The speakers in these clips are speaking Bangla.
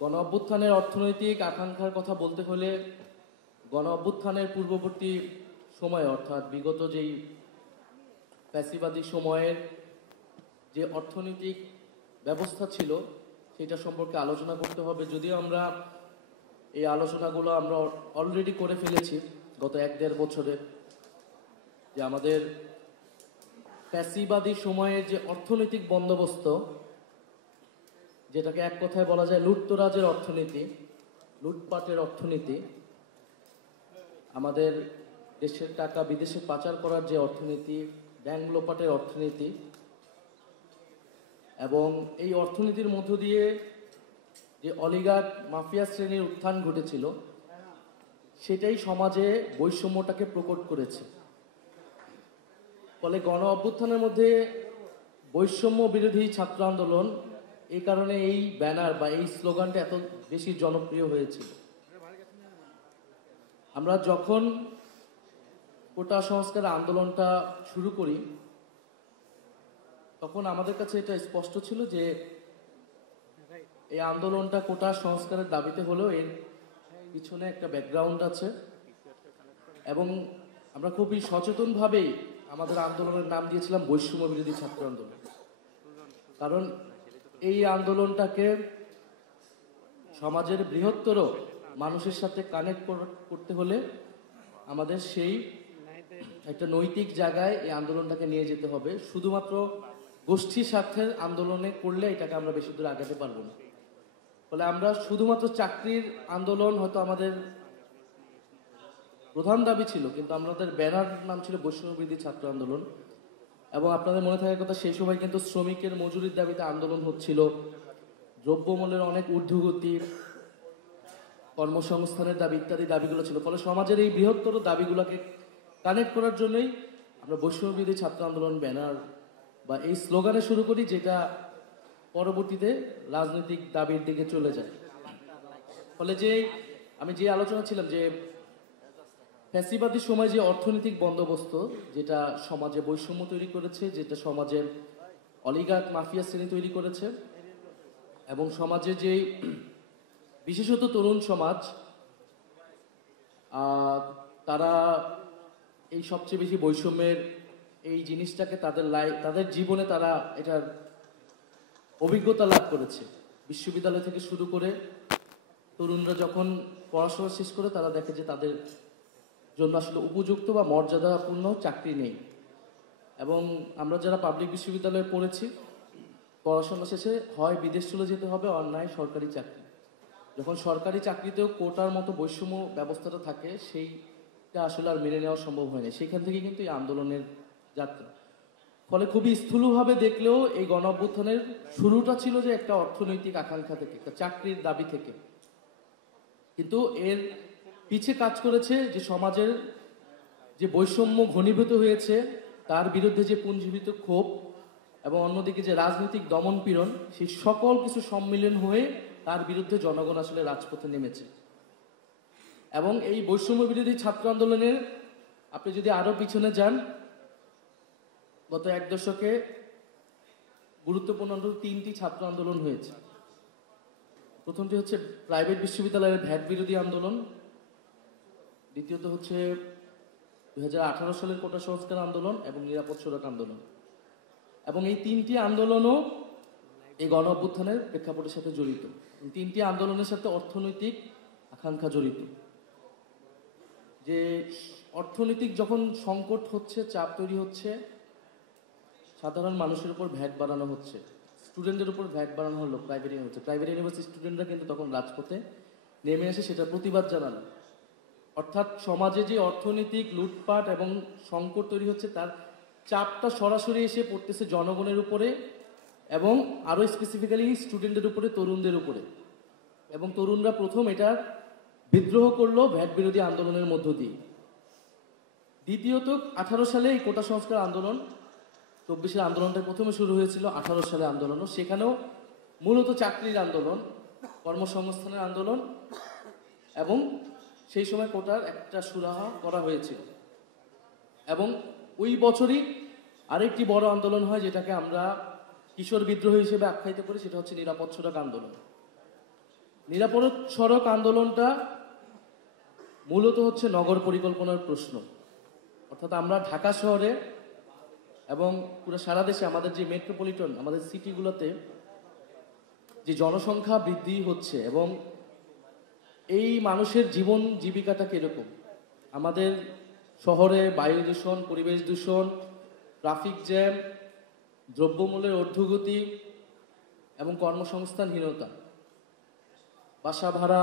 গণ অভ্যুত্থানের অর্থনৈতিক আকাঙ্ক্ষার কথা বলতে হলে গণ অভ্যুত্থানের পূর্ববর্তী সময়ে অর্থাৎ বিগত যেই ফ্যাসিবাদী সময়ের যে অর্থনৈতিক ব্যবস্থা ছিল সেটা সম্পর্কে আলোচনা করতে হবে। যদিও আমরা এই আলোচনাগুলো আমরা অলরেডি করে ফেলেছি গত 1-1.5 বছরে, যে আমাদের ফ্যাসিবাদী সময়ের যে অর্থনৈতিক বন্দোবস্ত, যেটাকে এক কথায় বলা যায় লুটতরাজের অর্থনীতি, লুটপাটের অর্থনীতি, আমাদের দেশের টাকা বিদেশে পাচার করার যে অর্থনীতি, ব্যাংক লোপাটের অর্থনীতি, এবং এই অর্থনীতির মধ্য দিয়ে যে অলিগার্ক মাফিয়া শ্রেণীর উত্থান ঘটেছিল সেটাই সমাজে বৈষম্যটাকে প্রকট করেছে। ফলে গণ অভ্যুত্থানের মধ্যে বৈষম্য বিরোধী ছাত্র আন্দোলন এই কারণে এই ব্যানার বা এই স্লোগানটা এত বেশি জনপ্রিয় হয়েছিল। আমরা যখন কোটা সংস্কার আন্দোলনটা শুরু করি তখন আমাদের কাছে এটা স্পষ্ট ছিল যে এই আন্দোলনটা কোটা সংস্কারের দাবিতে হলেও এর পিছনে একটা ব্যাকগ্রাউন্ড আছে, এবং আমরা খুবই সচেতনভাবেই আমাদের আন্দোলনের নাম দিয়েছিলাম বৈষম্য বিরোধী ছাত্র আন্দোলন। কারণ এই আন্দোলনটাকে সমাজের বৃহত্তর মানুষের সাথে কানেক্ট করতে হলে আমাদের সেই একটা নৈতিক জায়গায় এই আন্দোলনটাকে নিয়ে যেতে হবে। শুধুমাত্র গোষ্ঠী স্বার্থের আন্দোলনে করলে এটাকে আমরা বেশি দূর আগাতে পারবো না। ফলে আমরা শুধুমাত্র চাকরির আন্দোলন হয়তো আমাদের প্রধান দাবি ছিল, কিন্তু আমাদের ব্যানার নাম ছিল বৈষম্য বিরোধী ছাত্র আন্দোলন। এবং আপনাদের মনে থাকার কথা, সেই সময় কিন্তু শ্রমিকের মজুরির দাবিতে আন্দোলন হচ্ছিল, দ্রব্যমূল্যের অনেক ঊর্ধ্বগতি, কর্মসংস্থানের দাবি ইত্যাদি দাবিগুলো ছিল। ফলে সমাজের এই বৃহত্তর দাবিগুলোকে কানেক্ট করার জন্যই আমরা বৈষম্য বিরোধী ছাত্র আন্দোলন ব্যানার বা এই স্লোগানে শুরু করি, যেটা পরবর্তীতে রাজনৈতিক দাবির দিকে চলে যায়। ফলে আমি যে আলোচনা ছিলাম যে ফ্যাসিবাদী সময় যে অর্থনৈতিক বন্দোবস্ত যেটা সমাজে বৈষম্য তৈরি করেছে, যেটা সমাজে অলিগার্ক মাফিয়া শ্রেণী তৈরি করেছে, এবং সমাজে যে বিশেষত তরুণ সমাজ তারা এই সবচেয়ে বেশি বৈষম্যের এই জিনিসটাকে তাদের জীবনে তারা এটার অভিজ্ঞতা লাভ করেছে। বিশ্ববিদ্যালয় থেকে শুরু করে তরুণরা যখন পড়াশোনা শেষ করে তারা দেখে যে তাদের জন্য আসলে উপযুক্ত বা মর্যাদাপূর্ণ চাকরি নেই। এবং আমরা যারা পাবলিক বিশ্ববিদ্যালয়ে পড়েছি, পড়াশোনা শেষে হয় বিদেশ চলে যেতে হবে, অন্যায় সরকারি চাকরি। যখন সরকারি চাকরিতেও কোটার মতো বৈষম্য ব্যবস্থাটা থাকে, সেইটা আসলে আর মেনে নেওয়া সম্ভব হয় না। সেখান থেকে কিন্তু এই আন্দোলনের যাত্রা। ফলে খুবই স্থূলভাবে দেখলেও এই গণ অভ্যুত্থানের শুরুটা ছিল যে একটা অর্থনৈতিক আকাঙ্ক্ষা থেকে, একটা চাকরির দাবি থেকে, কিন্তু এর পিছে কাজ করেছে যে সমাজের যে বৈষম্য ঘনীভূত হয়েছে তার বিরুদ্ধে যে পুঞ্জীভূত ক্ষোভ, এবং অন্যদিকে যে রাজনৈতিক দমন পীড়ন, সেই সকল কিছু সম্মিলন হয়ে তার বিরুদ্ধে জনগণ আসলে রাজপথে নেমেছে। এবং এই বৈষম্য বিরোধী ছাত্র আন্দোলনের আপনি যদি আরো পিছনে যান, গত 1 দশকে গুরুত্বপূর্ণ 3টি ছাত্র আন্দোলন হয়েছে। প্রথমটি হচ্ছে প্রাইভেট বিশ্ববিদ্যালয়ের ভ্যাট বিরোধী আন্দোলন, দ্বিতীয়ত হচ্ছে 2018 সালের কোটা সংস্কার আন্দোলন এবং নিরাপদ সড়ক আন্দোলন। এবং এই 3টি আন্দোলনও এই গণ অভ্যুত্থানের প্রেক্ষাপটের সাথে জড়িত। 3টি আন্দোলনের সাথে অর্থনৈতিক আকাঙ্ক্ষা জড়িত। যে অর্থনৈতিক যখন সংকট হচ্ছে, চাপ তৈরি হচ্ছে, সাধারণ মানুষের উপর ভ্যাট বাড়ানো হচ্ছে, স্টুডেন্টদের উপর ভ্যাট বাড়ানো হলো, প্রাইভেট ইউনিভার্সিটি স্টুডেন্টরা কিন্তু তখন রাজপথে নেমে এসে সেটা প্রতিবাদ জানালো। অর্থাৎ সমাজে যে অর্থনৈতিক লুটপাট এবং সংকট তৈরি হচ্ছে তার চাপটা সরাসরি এসে পড়তেছে জনগণের উপরে, এবং আরো স্পেসিফিক্যালি স্টুডেন্টদের উপরে, তরুণদের উপরে। এবং তরুণরা প্রথম এটার বিদ্রোহ করলো ভ্যাট বিরোধী আন্দোলনের মধ্য দিয়ে। দ্বিতীয়ত 18 সালে এই কোটা সংস্কার আন্দোলন, 24-এর আন্দোলনটা প্রথমে শুরু হয়েছিল, 18 সালে আন্দোলনও, সেখানেও মূলত চাকরির আন্দোলন, কর্মসংস্থানের আন্দোলন, এবং সেই সময় কোটার একটা সুরাহা করা হয়েছিল। এবং ওই বছরই আরেকটি বড় আন্দোলন হয়, যেটাকে আমরা কিশোর বিদ্রোহ হিসেবে আখ্যায়িত করি, সেটা হচ্ছে নিরাপদ সড়ক আন্দোলন। নিরাপদ সড়ক আন্দোলনটা মূলত হচ্ছে নগর পরিকল্পনার প্রশ্ন। অর্থাৎ আমরা ঢাকা শহরে এবং পুরো সারা দেশে আমাদের যে মেট্রোপলিটন আমাদের সিটিগুলোতে যে জনসংখ্যা বৃদ্ধি হচ্ছে এবং এই মানুষের জীবন জীবিকাটা কিরকম, আমাদের শহরে বায়ু দূষণ, পরিবেশ দূষণ, ট্রাফিক জ্যাম, দ্রব্যমূল্যের ঊর্ধ্বগতি এবং কর্মসংস্থানহীনতা, বাসা ভাড়া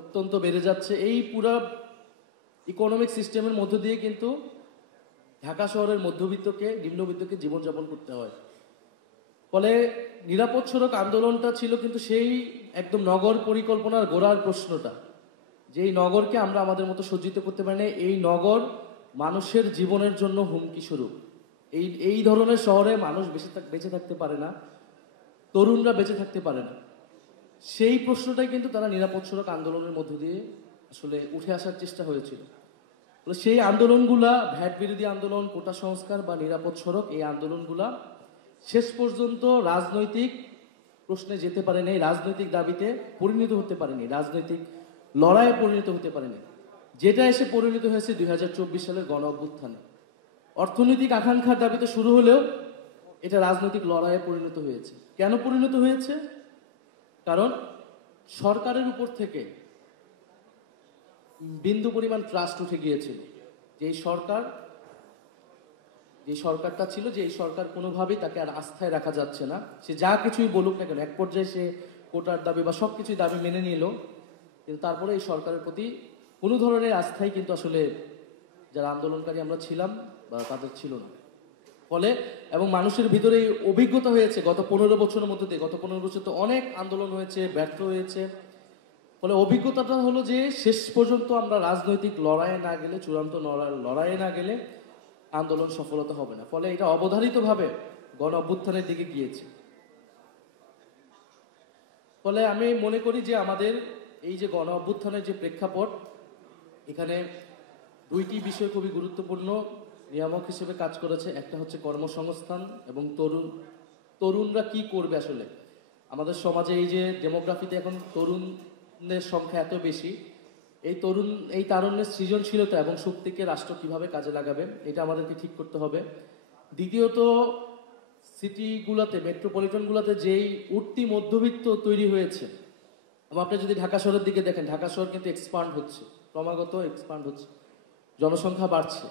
অত্যন্ত বেড়ে যাচ্ছে। এই পুরা ইকোনমিক সিস্টেমের মধ্য দিয়ে কিন্তু ঢাকা শহরের মধ্যবিত্তকে নিম্নবিত্তকে জীবনযাপন করতে হয়। ফলে নিরাপদ সড়ক আন্দোলনটা ছিল কিন্তু সেই একদম নগর পরিকল্পনার গোড়ার প্রশ্নটা, যে এই নগরকে আমরা আমাদের মতো সজ্জিত করতে পারি না, এই নগর মানুষের জীবনের জন্য হুমকি স্বরূপ। এই ধরনের শহরে মানুষ বেঁচে থাকতে পারে না, তরুণরা বেঁচে থাকতে পারে না। সেই প্রশ্নটাই কিন্তু তারা নিরাপদ সড়ক আন্দোলনের মধ্য দিয়ে আসলে উঠে আসার চেষ্টা হয়েছিল। সেই আন্দোলনগুলা, ভ্যাট বিরোধী আন্দোলন, কোটা সংস্কার বা নিরাপদ সড়ক, এই আন্দোলনগুলা শেষ পর্যন্ত রাজনৈতিক প্রশ্নে যেতে পারেনি, রাজনৈতিক দাবিতে পরিণত হতে পারেনি, রাজনৈতিক লড়াইয়ে পরিণত হতে পারেনি, যেটা এসে পরিণত হয়েছে 2024 সালের গণ অভ্যুত্থানে। অর্থনৈতিক আকাঙ্ক্ষার দাবিতে শুরু হলেও এটা রাজনৈতিক লড়াইয়ে পরিণত হয়েছে। কেন পরিণত হয়েছে? কারণ সরকারের উপর থেকে বিন্দু পরিমাণ ট্রাস্ট উঠে গিয়েছিল। যে সরকারটা ছিল, যে সরকার কোনোভাবেই তাকে আর আস্থায় রাখা যাচ্ছে না। সে যা কিছুই বলুক না কেন, এক পর্যায়ে সে কোটার দাবি বা সবকিছুই দাবি মেনে নিল, কিন্তু তারপরে এই সরকারের প্রতি কোনো ধরনের আস্থাই কিন্তু আসলে যারা আন্দোলনকারী আমরা ছিলাম বা তাদের ছিল না। ফলে এবং মানুষের ভিতরে এই অভিজ্ঞতা হয়েছে গত 15 বছরের মধ্যে দিয়ে, গত 15 বছর তো অনেক আন্দোলন হয়েছে, ব্যর্থ হয়েছে। ফলে অভিজ্ঞতাটা হলো যে শেষ পর্যন্ত আমরা রাজনৈতিক লড়াইয়ে না গেলে, চূড়ান্ত লড়াইয়ে না গেলে আন্দোলন সফলতা হবে না। ফলে এটা অবধারিতভাবে গণ অভ্যুত্থানের দিকে গিয়েছে। ফলে আমি মনে করি যে আমাদের এই যে গণ অভ্যুত্থানের যে প্রেক্ষাপট, এখানে দুইটি বিষয় খুবই গুরুত্বপূর্ণ নিয়ামক হিসেবে কাজ করেছে। একটা হচ্ছে কর্মসংস্থান এবং তরুণরা কি করবে। আসলে আমাদের সমাজে এই যে ডেমোগ্রাফিতে এখন তরুণদের সংখ্যা এত বেশি, এই তারুণ্যের সৃজনশীলতা এবং শক্তিকে রাষ্ট্র কিভাবে কাজে লাগাবে, এটা আমাদেরকে ঠিক করতে হবে। দ্বিতীয়ত, সিটিগুলোতে, মেট্রোপলিটনগুলোতে যেই উঠতি মধ্যবিত্ত তৈরি হয়েছে, এবং আপনি যদি ঢাকা শহরের দিকে দেখেন, ঢাকা শহর কিন্তু এক্সপান্ড হচ্ছে, ক্রমাগত এক্সপান্ড হচ্ছে, জনসংখ্যা বাড়ছে।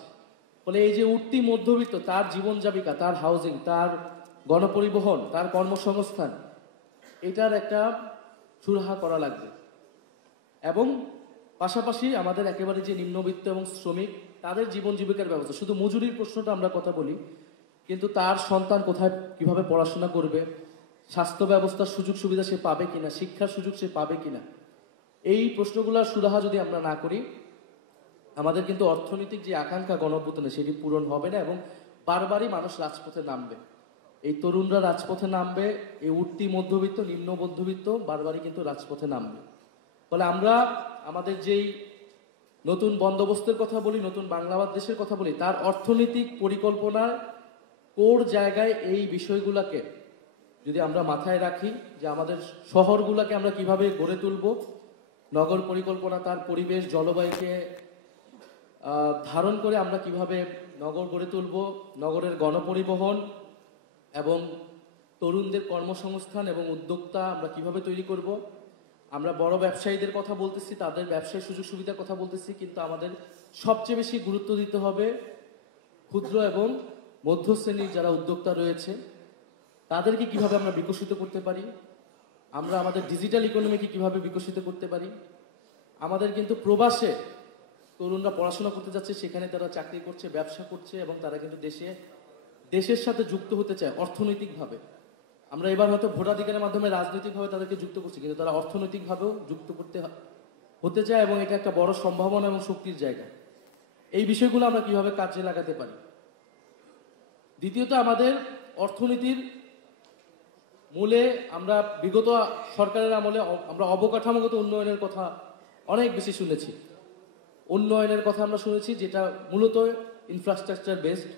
ফলে এই যে উঠতি মধ্যবিত্ত, তার জীবন জীবিকা, তার হাউজিং, তার গণপরিবহন, তার কর্মসংস্থান, এটার একটা সুরাহা করা লাগবে। এবং পাশাপাশি আমাদের একেবারে যে নিম্নবিত্ত এবং শ্রমিক, তাদের জীবন জীবিকার ব্যবস্থা, শুধু মজুরির প্রশ্নটা আমরা কথা বলি, কিন্তু তার সন্তান কোথায় কিভাবে পড়াশোনা করবে, স্বাস্থ্য ব্যবস্থার সুযোগ সুবিধা সে পাবে কিনা, শিক্ষার সুযোগ সে পাবে কিনা, এই প্রশ্নগুলোর সুরাহা যদি আমরা না করি, আমাদের কিন্তু অর্থনৈতিক যে আকাঙ্ক্ষা গণঅভ্যুত্থানে সেটি পূরণ হবে না এবং বারবারই মানুষ রাজপথে নামবে। এই তরুণরা রাজপথে নামবে, এই উঠতি মধ্যবিত্ত, নিম্ন মধ্যবিত্ত বারবারই কিন্তু রাজপথে নামবে। ফলে আমরা আমাদের যেই নতুন বন্দোবস্তের কথা বলি, নতুন বাংলাদেশের কথা বলি, তার অর্থনৈতিক পরিকল্পনার কোর জায়গায় এই বিষয়গুলোকে যদি আমরা মাথায় রাখি, যে আমাদের শহরগুলোকে আমরা কিভাবে গড়ে তুলব, নগর পরিকল্পনা তার পরিবেশ জলবায়ুকে ধারণ করে আমরা কিভাবে নগর গড়ে তুলব, নগরের গণপরিবহন এবং তরুণদের কর্মসংস্থান এবং উদ্যোক্তা আমরা কিভাবে তৈরি করব। আমরা বড় ব্যবসায়ীদের কথা বলতেছি, তাদের ব্যবসায় সুযোগ সুবিধার কথা বলতেছি, কিন্তু আমাদের সবচেয়ে বেশি গুরুত্ব দিতে হবে ক্ষুদ্র এবং মধ্য শ্রেণীর যারা উদ্যোক্তা রয়েছে, তাদেরকে কিভাবে আমরা বিকশিত করতে পারি, আমরা আমাদের ডিজিটাল ইকোনমিকে কিভাবে বিকশিত করতে পারি। আমাদের কিন্তু প্রবাসে তরুণরা পড়াশোনা করতে যাচ্ছে, সেখানে তারা চাকরি করছে, ব্যবসা করছে এবং তারা কিন্তু দেশের সাথে যুক্ত হতে চায় অর্থনৈতিকভাবে। আমরা এবার হয়তো ভোটাধিকারের মাধ্যমে রাজনৈতিকভাবে তাদেরকে যুক্ত করছি, কিন্তু তারা অর্থনৈতিকভাবেও যুক্ত হতে চায় এবং এটা একটা বড় সম্ভাবনা এবং শক্তির জায়গা। এই বিষয়গুলো আমরা কিভাবে কাজে লাগাতে পারি। দ্বিতীয়ত, আমাদের অর্থনীতির মূলে আমরা বিগত সরকারের আমলে আমরা অবকাঠামোগত উন্নয়নের কথা অনেক বেশি শুনেছি। উন্নয়নের কথা আমরা শুনেছি যেটা মূলত ইনফ্রাস্ট্রাকচার বেসড,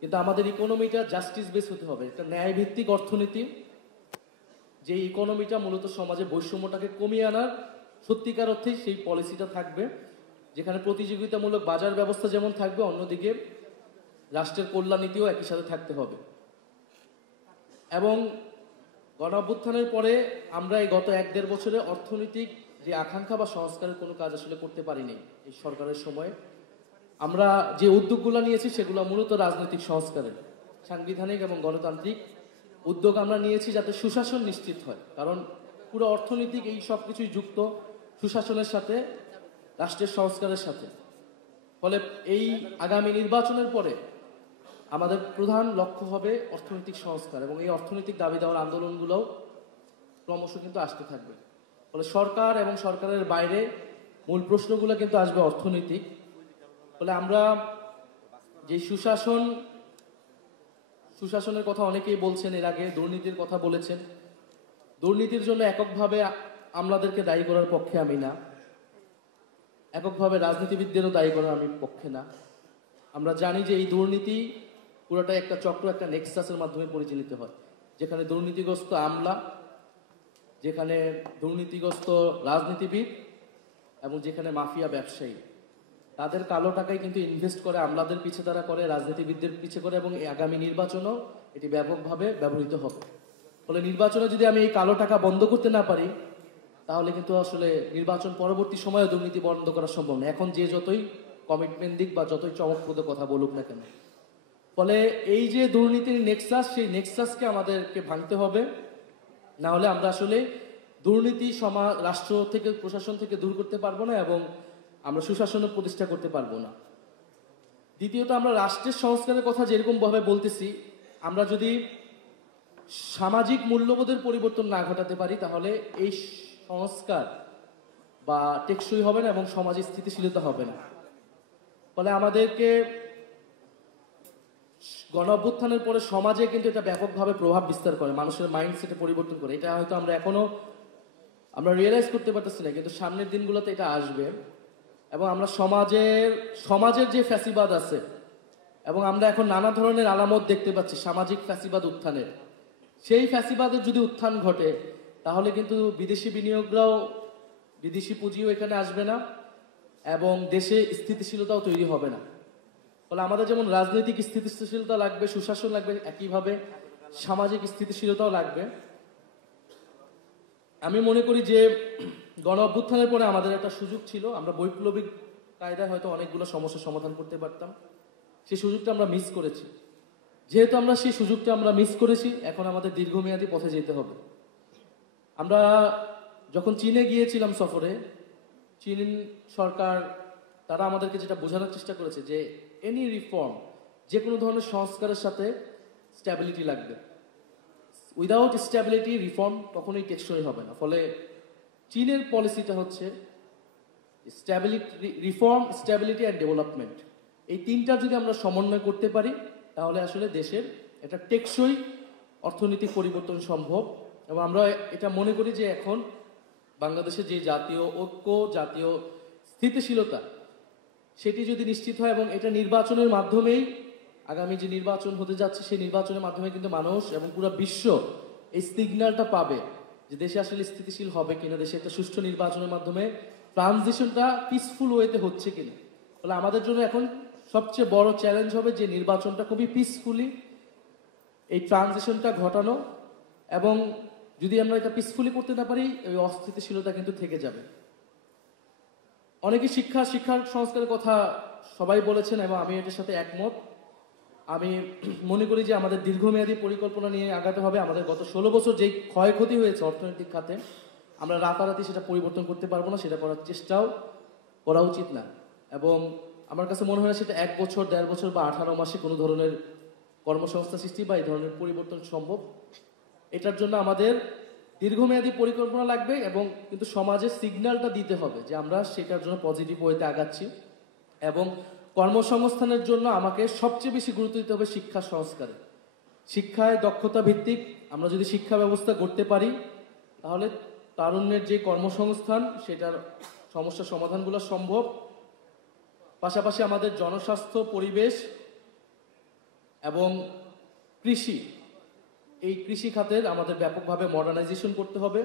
কিন্তু আমাদের ইকোনমিটা জাস্টিস বেস হতে হবে, একটা ন্যায়ভিত্তিক অর্থনীতি যে ইকোনমিটা মূলত সমাজে বৈষম্যটাকে কমিয়ে আনার সত্যিকার অর্থেই সেই পলিসিটা থাকবে, যেখানে প্রতিযোগিতামূলক বাজার ব্যবস্থা যেমন থাকবে, অন্যদিকে রাষ্ট্রের কল্যাণ নীতিও একই সাথে থাকতে হবে। এবং গণ অভ্যুত্থানের পরে আমরা এই গত 1-1.5 বছরে অর্থনৈতিক যে আকাঙ্ক্ষা বা সংস্কারের কোনো কাজ আসলে করতে পারিনি এই সরকারের সময়। আমরা যে উদ্যোগগুলো নিয়েছি সেগুলো মূলত রাজনৈতিক সংস্কারের, সাংবিধানিক এবং গণতান্ত্রিক উদ্যোগ আমরা নিয়েছি যাতে সুশাসন নিশ্চিত হয়, কারণ পুরো অর্থনৈতিক এই সব কিছুই যুক্ত সুশাসনের সাথে, রাষ্ট্রের সংস্কারের সাথে। ফলে এই আগামী নির্বাচনের পরে আমাদের প্রধান লক্ষ্য হবে অর্থনৈতিক সংস্কার, এবং এই অর্থনৈতিক দাবি দেওয়ার আন্দোলনগুলোও ক্রমশ কিন্তু আসতে থাকবে। ফলে সরকার এবং সরকারের বাইরে মূল প্রশ্নগুলো কিন্তু আসবে অর্থনৈতিক। ফলে আমরা যে সুশাসনের কথা অনেকেই বলছেন, এর আগে দুর্নীতির কথা বলেছেন। দুর্নীতির জন্য এককভাবে আমলাদেরকে দায়ী করার পক্ষে আমি না, এককভাবে রাজনীতিবিদদেরও দায়ী করার আমি পক্ষে না। আমরা জানি যে এই দুর্নীতি পুরোটাই একটা চক্র, একটা নেক্সাসের মাধ্যমে পরিচালিত হয়, যেখানে দুর্নীতিগ্রস্ত আমলা, যেখানে দুর্নীতিগ্রস্ত রাজনীতিবিদ এবং যেখানে মাফিয়া ব্যবসায়ী, তাদের কালো টাকায় কিন্তু ইনভেস্ট করে, আমলাদের পিছে তারা করে, রাজনীতিবিদদের পিছে করে, এবং এই আগামী নির্বাচনও এটি ব্যাপকভাবে ব্যবহৃত হবে। ফলে নির্বাচনে যদি আমি এই কালো টাকা বন্ধ করতে না পারি, তাহলে কিন্তু আসলে নির্বাচন পরবর্তী সময়ে দুর্নীতি বন্ধ করা সম্ভব না, এখন যে যতই কমিটমেন্ট দিক বা যতই চমকপ্রদ কথা বলুক না কেন। ফলে এই যে দুর্নীতির নেক্সাস, সেই নেক্সাসকে আমাদেরকে ভাঙতে হবে, না হলে আমরা আসলে দুর্নীতি রাষ্ট্র থেকে, প্রশাসন থেকে দূর করতে পারবো না, এবং আমরা সুশাসনের প্রতিষ্ঠা করতে পারবো না। দ্বিতীয়ত, আমরা রাষ্ট্রের সংস্কারের কথা যেরকম ভাবে বলতেছি, আমরা যদি সামাজিক মূল্যবোধের পরিবর্তন না ঘটাতে পারি, তাহলে এই সংস্কার বা টেকসই হবে না এবং সমাজে স্থিতিশীলতা হবে না। ফলে আমাদেরকে গণ অভ্যুত্থানের পরে সমাজে কিন্তু এটা ব্যাপকভাবে প্রভাব বিস্তার করে, মানুষের মাইন্ডসেটে পরিবর্তন করে। এটা হয়তো আমরা এখনো রিয়েলাইজ করতে পারতেছি না, কিন্তু সামনের দিনগুলোতে এটা আসবে। এবং আমরা সমাজের যে ফ্যাসিবাদ আছে, এবং আমরা এখন নানা ধরনের আলামত দেখতে পাচ্ছি সামাজিক ফ্যাসিবাদ উত্থানের, সেই ফ্যাসিবাদের যদি উত্থান ঘটে, তাহলে কিন্তু বিদেশি বিনিয়োগরাও, বিদেশি পুঁজিও এখানে আসবে না, এবং দেশে স্থিতিশীলতাও তৈরি হবে না। ফলে আমাদের যেমন রাজনৈতিক স্থিতিশীলতা লাগবে, সুশাসন লাগবে, একইভাবে সামাজিক স্থিতিশীলতাও লাগবে। আমি মনে করি যে গণ অভ্যুত্থানের পরে আমাদের একটা সুযোগ ছিল, আমরা বৈপ্লবিক কায়দায় হয়তো অনেকগুলো সমস্যার সমাধান করতে পারতাম, সেই সুযোগটা আমরা মিস করেছি। যেহেতু আমরা সেই সুযোগটা মিস করেছি, এখন আমাদের দীর্ঘমেয়াদী পথে যেতে হবে। আমরা যখন চীনে গিয়েছিলাম সফরে, চীন সরকার তারা আমাদেরকে যেটা বোঝানোর চেষ্টা করেছে যে এনি রিফর্ম, যে কোনো ধরনের সংস্কারের সাথে স্ট্যাবিলিটি লাগবে, উইদাউট স্ট্যাবিলিটি রিফর্ম কখনোই টেকসই হবে না। ফলে চীনের পলিসিটা হচ্ছে রিফর্ম, স্ট্যাবিলিটি অ্যান্ড ডেভেলপমেন্ট, এই তিনটা যদি আমরা সমন্বয় করতে পারি, তাহলে আসলে দেশের একটা টেকসই অর্থনৈতিক পরিবর্তন সম্ভব। এবং আমরা এটা মনে করি যে এখন বাংলাদেশের যে জাতীয় ঐক্য, জাতীয় স্থিতিশীলতা, সেটি যদি নিশ্চিত হয়, এবং এটা নির্বাচনের মাধ্যমেই, আগামী যে নির্বাচন হতে যাচ্ছে সেই নির্বাচনের মাধ্যমে কিন্তু মানুষ এবং পুরো বিশ্ব এই সিগন্যালটা পাবে যে দেশে আসলে স্থিতিশীল হবে কিনা, দেশে একটা সুষ্ঠু নির্বাচনের মাধ্যমে ট্রানজিশনটা পিসফুল ওয়েতে হচ্ছে কিনা। ফলে আমাদের জন্য এখন সবচেয়ে বড় চ্যালেঞ্জ হবে যে নির্বাচনটা খুবই পিসফুলি এই ট্রানজিশনটা ঘটানো, এবং যদি আমরা এটা পিসফুলি করতে না পারি, এই অস্থিতিশীলতা কিন্তু থেকে যাবে। অনেকে শিক্ষার সংস্কারের কথা সবাই বলেছেন, এবং আমি এটার সাথে একমত। আমি মনে করি যে আমাদের দীর্ঘমেয়াদী পরিকল্পনা নিয়ে আগাতে হবে। আমাদের গত 16 বছর যেই ক্ষয়ক্ষতি হয়েছে অর্থনৈতিক খাতে, আমরা রাতারাতি সেটা পরিবর্তন করতে পারবো না, সেটা করার চেষ্টাও করা উচিত না। এবং আমার কাছে মনে হয় না সেটা 1 বছর, 1.5 বছর বা 18 মাসে কোনো ধরনের কর্মসংস্থান সৃষ্টি বা এই ধরনের পরিবর্তন সম্ভব। এটার জন্য আমাদের দীর্ঘমেয়াদী পরিকল্পনা লাগবে, এবং কিন্তু সমাজে সিগন্যালটা দিতে হবে যে আমরা সেটার জন্য পজিটিভ ওয়েতে আগাচ্ছি। এবং কর্মসংস্থানের জন্য আমাকে সবচেয়ে বেশি গুরুত্ব দিতে হবে শিক্ষা সংস্কারে। শিক্ষায় দক্ষতা ভিত্তিক আমরা যদি শিক্ষা ব্যবস্থা করতে পারি, তাহলে তারুণ্যের যে কর্মসংস্থান, সেটার সমস্যা সমাধানগুলো সম্ভব। পাশাপাশি আমাদের জনস্বাস্থ্য, পরিবেশ এবং কৃষি, এই কৃষি খাতের আমাদের ব্যাপকভাবে মডার্নাইজেশন করতে হবে।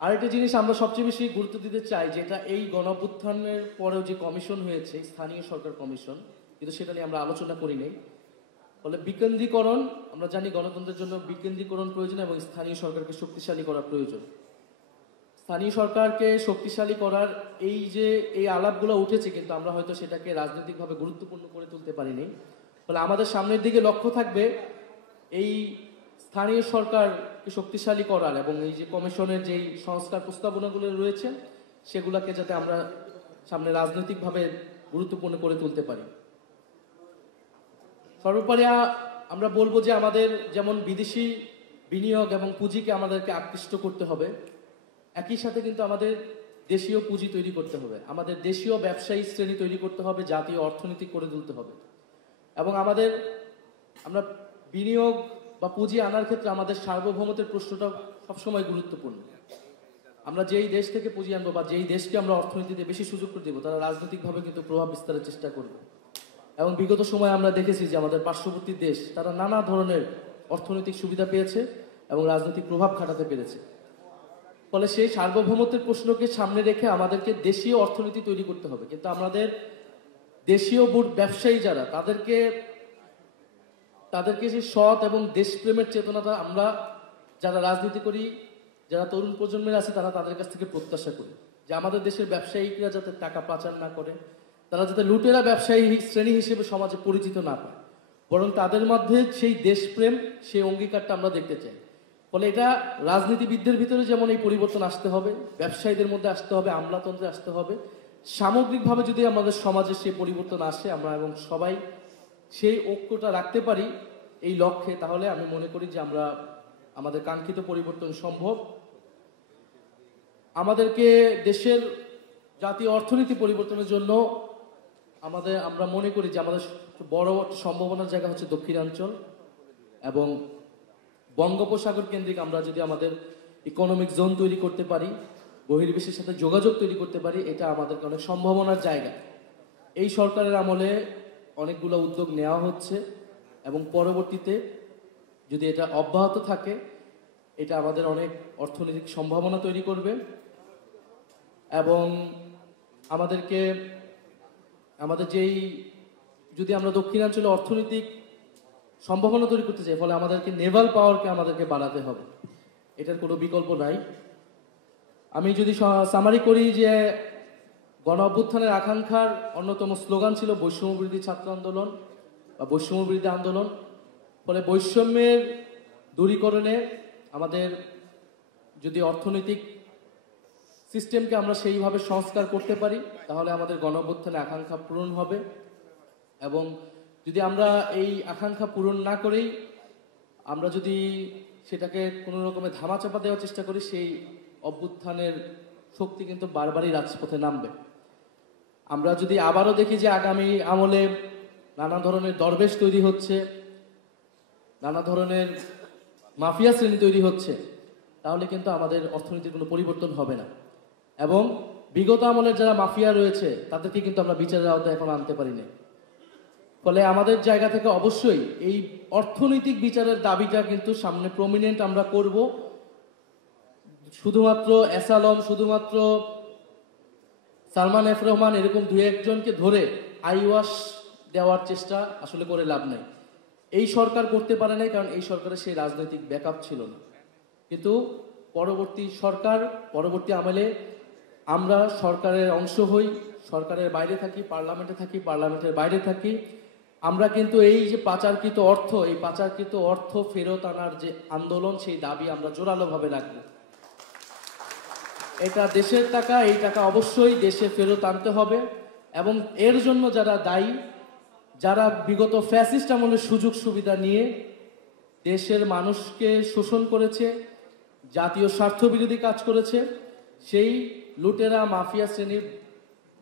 আরেকটা জিনিস আমরা সবচেয়ে বেশি গুরুত্ব দিতে চাই, যেটা এই গণঅভ্যুত্থানের পরেও যে কমিশন হয়েছে, স্থানীয় সরকার কমিশন, কিন্তু সেটা নিয়ে আমরা আলোচনা করি নাই। ফলে বিকেন্দ্রীকরণ, আমরা জানি গণতন্ত্রের জন্য বিকেন্দ্রীকরণ প্রয়োজন এবং স্থানীয় সরকারকে শক্তিশালী করা প্রয়োজন। স্থানীয় সরকারকে শক্তিশালী করার এই যে এই আলাপগুলো উঠেছে, কিন্তু আমরা হয়তো সেটাকে রাজনৈতিকভাবে গুরুত্বপূর্ণ করে তুলতে পারিনি। ফলে আমাদের সামনের দিকে লক্ষ্য থাকবে এই স্থানীয় সরকারকে শক্তিশালী করার এবং এই যে কমিশনের যেই সংস্কার প্রস্তাবনাগুলো রয়েছে সেগুলোকে যাতে আমরা সামনে রাজনৈতিকভাবে গুরুত্বপূর্ণ করে তুলতে পারি। সর্বোপরি আমরা বলবো যে আমাদের যেমন বিদেশি বিনিয়োগ এবং পুঁজিকে আমাদেরকে আকৃষ্ট করতে হবে, একই সাথে কিন্তু আমাদের দেশীয় পুঁজি তৈরি করতে হবে, আমাদের দেশীয় ব্যবসায়ী শ্রেণী তৈরি করতে হবে, জাতীয় অর্থনীতি করে তুলতে হবে। এবং আমরা বিনিয়োগ বা পুঁজি আনার ক্ষেত্রে আমাদের সার্বভৌমত্বের প্রশ্নটা সবসময় গুরুত্বপূর্ণ। আমরা যেই দেশ থেকে পুঁজি আনবো বা যেই দেশকে আমরা অর্থনীতিতে বেশি সুযোগ করে দেবো, তারা রাজনৈতিকভাবে কিন্তু প্রভাব বিস্তারের চেষ্টা করবে। এবং বিগত সময়ে আমরা দেখেছি যে আমাদের পার্শ্ববর্তী দেশ তারা নানা ধরনের অর্থনৈতিক সুবিধা পেয়েছে এবং রাজনৈতিক প্রভাব খাটাতে পেরেছে। ফলে সেই সার্বভৌমত্বের প্রশ্নকে সামনে রেখে আমাদেরকে দেশীয় অর্থনীতি তৈরি করতে হবে। কিন্তু আমাদের দেশীয় ব্যবসায়ী যারা, তাদেরকে যে সৎ এবং দেশপ্রেমের চেতনাটা আমরা যারা রাজনীতি করি, যারা তরুণ প্রজন্মের আছে, তাদের কাছ থেকে প্রত্যাশা করি যে আমাদের দেশের ব্যবসায়িকরা যাতে টাকা পাচার না করে, তারা যাতে লুটেরা ব্যবসায়ী শ্রেণী হিসেবে সমাজে পরিচিত না পায়, বরং তাদের মধ্যে সেই দেশপ্রেম, সেই অঙ্গীকারটা আমরা দেখতে চাই। ফলে এটা রাজনীতিবিদদের ভিতরে যেমন এই পরিবর্তন আসতে হবে, ব্যবসায়ীদের মধ্যে আসতে হবে, আমলাতন্ত্রে আসতে হবে। সামগ্রিকভাবে যদি আমাদের সমাজে সেই পরিবর্তন আসে, আমরা এবং সবাই সেই ঐক্যটা রাখতে পারি এই লক্ষ্যে, তাহলে আমি মনে করি যে আমাদের কাঙ্ক্ষিত পরিবর্তন সম্ভব। আমাদেরকে দেশের জাতীয় অর্থনীতি পরিবর্তনের জন্য আমরা মনে করি যে আমাদের বড় সম্ভাবনার জায়গা হচ্ছে দক্ষিণাঞ্চল এবং বঙ্গোপসাগর কেন্দ্রিক। আমরা যদি আমাদের ইকোনমিক জোন তৈরি করতে পারি, বহির্বিশ্বের সাথে যোগাযোগ তৈরি করতে পারি, এটা আমাদেরকে অনেক সম্ভাবনার জায়গা। এই সরকারের আমলে অনেকগুলো উদ্যোগ নেওয়া হচ্ছে এবং পরবর্তীতে যদি এটা অব্যাহত থাকে, এটা আমাদের অনেক অর্থনৈতিক সম্ভাবনা তৈরি করবে এবং যদি আমরা দক্ষিণাঞ্চলে অর্থনৈতিক সম্ভাবনা তৈরি করতে চাই, ফলে আমাদেরকে নেভাল পাওয়ারকে আমাদেরকে বাড়াতে হবে, এটার কোনো বিকল্প নাই। আমি যদি সামারি করি যে গণ অভ্যুত্থানের আকাঙ্ক্ষার অন্যতম স্লোগান ছিল বৈষম্য বিরোধী ছাত্র আন্দোলন বা বৈষম্য বিরোধী আন্দোলন। ফলে বৈষম্যের দূরীকরণে আমাদের যদি অর্থনৈতিক সিস্টেমকে আমরা সেইভাবে সংস্কার করতে পারি, তাহলে আমাদের গণ অভ্যুত্থানের আকাঙ্ক্ষা পূরণ হবে। এবং যদি আমরা এই আকাঙ্ক্ষা পূরণ না করেই আমরা যদি সেটাকে কোনো রকমের ধামাচাপা দেওয়ার চেষ্টা করি, সেই অভ্যুত্থানের শক্তি কিন্তু বারবারই রাজপথে নামবে। আমরা যদি আবারও দেখি যে আগামী আমলে নানা ধরনের দরবেশ তৈরি হচ্ছে, নানা ধরনের মাফিয়া শ্রেণী তৈরি হচ্ছে, তাহলে কিন্তু আমাদের অর্থনীতির কোনো পরিবর্তন হবে না। এবং বিগত আমলের যারা মাফিয়া রয়েছে তাদেরকে কিন্তু আমরা বিচারের আওতায় এখন আনতে পারি না। ফলে আমাদের জায়গা থেকে অবশ্যই এই অর্থনৈতিক বিচারের দাবিটা কিন্তু সামনে প্রমিনেন্ট আমরা করব। শুধুমাত্র এসালম, শুধুমাত্র সালমান এফ রহমান এরকম দু একজনকে ধরে আইওয়াশ দেওয়ার চেষ্টা আসলে করে লাভ নাই। এই সরকার করতে পারে নাই, কারণ এই সরকারের সেই রাজনৈতিক ব্যাকআপ ছিল না। কিন্তু পরবর্তী আমলে আমরা সরকারের অংশ হই, সরকারের বাইরে থাকি, পার্লামেন্টে থাকি, পার্লামেন্টের বাইরে থাকি, আমরা কিন্তু এই যে পাচারকৃত অর্থ ফেরত আনার যে আন্দোলন, সেই দাবি আমরা জোরালোভাবে রাখবো। এটা দেশের টাকা, এই টাকা অবশ্যই দেশে ফেরত আনতে হবে। এবং এর জন্য যারা দায়ী, যারা বিগত ফ্যাসিস্ট আমলের সুযোগ সুবিধা নিয়ে দেশের মানুষকে শোষণ করেছে, জাতীয় স্বার্থ বিরোধী কাজ করেছে, সেই লুটেরা মাফিয়া শ্রেণীর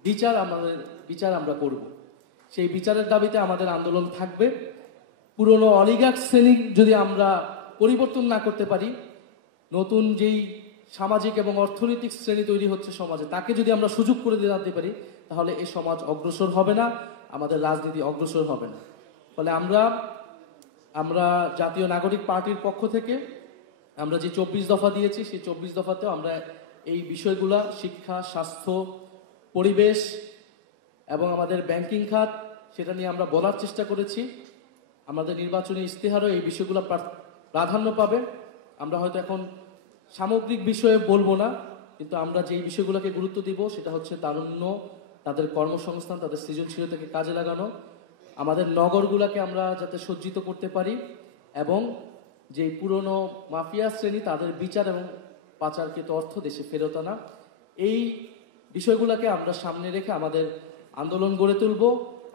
বিচার আমরা করব। সেই বিচারের দাবিতে আমাদের আন্দোলন থাকবে। পুরনো অলিগার্ক শ্রেণী যদি আমরা পরিবর্তন না করতে পারি, নতুন যেই সামাজিক এবং অর্থনৈতিক শ্রেণী তৈরি হচ্ছে সমাজে, তাকে যদি আমরা সুযোগ করে দিতে পারি, তাহলে এই সমাজ অগ্রসর হবে না, আমাদের রাজনীতি অগ্রসর হবে না। ফলে আমরা আমরা জাতীয় নাগরিক পার্টির পক্ষ থেকে আমরা যে 24 দফা দিয়েছি সেই 24 দফাতেও আমরা এই বিষয়গুলা শিক্ষা, স্বাস্থ্য, পরিবেশ এবং আমাদের ব্যাংকিং খাত সেটা নিয়ে আমরা বলার চেষ্টা করেছি। আমাদের নির্বাচনী ইশতেহারও এই বিষয়গুলো প্রাধান্য পাবে। আমরা হয়তো এখন সামগ্রিক বিষয়ে বলবো না, কিন্তু আমরা যেই বিষয়গুলোকে গুরুত্ব দিব সেটা হচ্ছে তারুণ্য, তাদের কর্মসংস্থান, তাদের সৃজনশীলতাকে কাজে লাগানো, আমাদের নগরগুলোকে আমরা যাতে সজ্জিত করতে পারি এবং যে পুরনো মাফিয়া শ্রেণী তাদের বিচার এবং পাচারকৃত অর্থ দেশে ফেরত আনা, এই বিষয়গুলোকে আমরা সামনে রেখে আমাদের আন্দোলন গড়ে তুলব।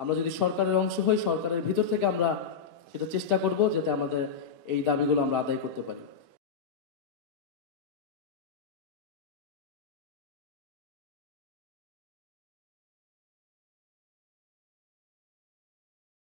আমরা যদি সরকারের অংশ হই, সরকারের ভিতর থেকে আমরা সেটা চেষ্টা করব যাতে আমাদের এই দাবিগুলো আমরা আদায় করতে পারি।